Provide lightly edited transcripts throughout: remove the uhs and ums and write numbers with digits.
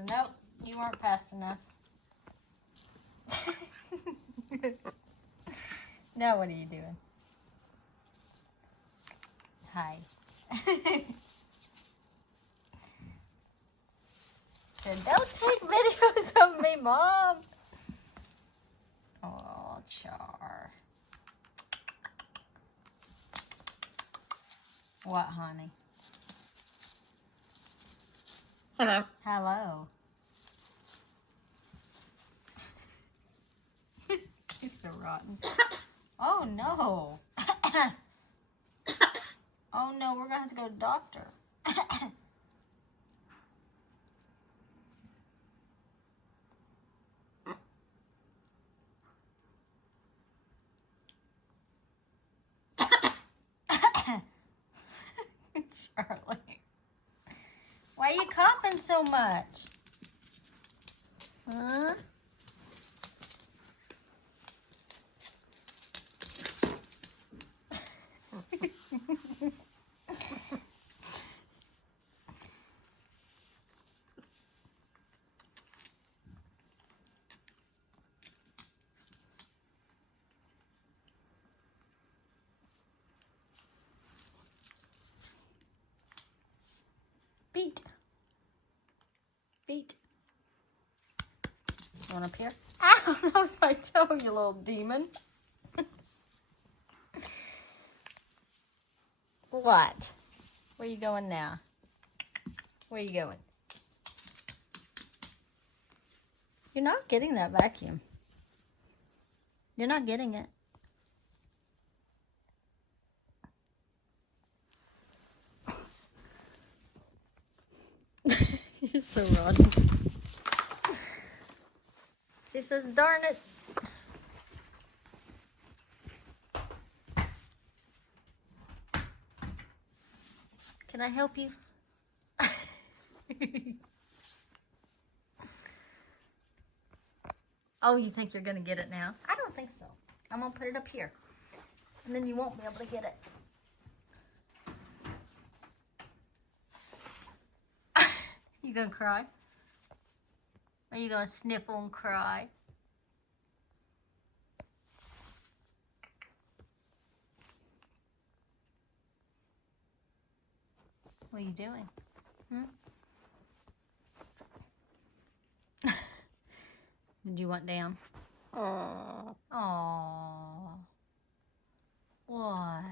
So, nope, you weren't fast enough. Now what are you doing? Hi. Said, don't take videos of me, Mom. Oh, Char. What, honey? Hello. Hello. You're so rotten. Oh, no. Oh, no, we're going to have to go to the doctor. Charlie. Why are you coughing so much? Huh? Feet. Feet. One up here. Ow, that was my toe, you little demon. What? Where you going now? Where you going? You're not getting that vacuum. You're not getting it. You're so rotten. She says, darn it. Can I help you? Oh, you think you're going to get it now? I don't think so. I'm going to put it up here. And then you won't be able to get it. You going to cry? Are you going to sniffle and cry? What are you doing? Did you want down? Aww. What?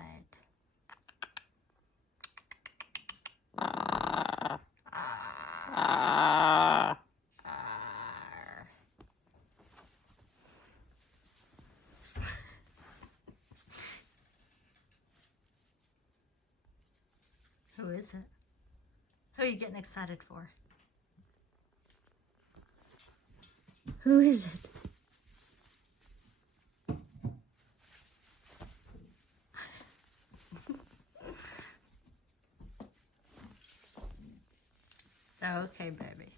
Who is it? Who are you getting excited for? Who is it? Okay, baby.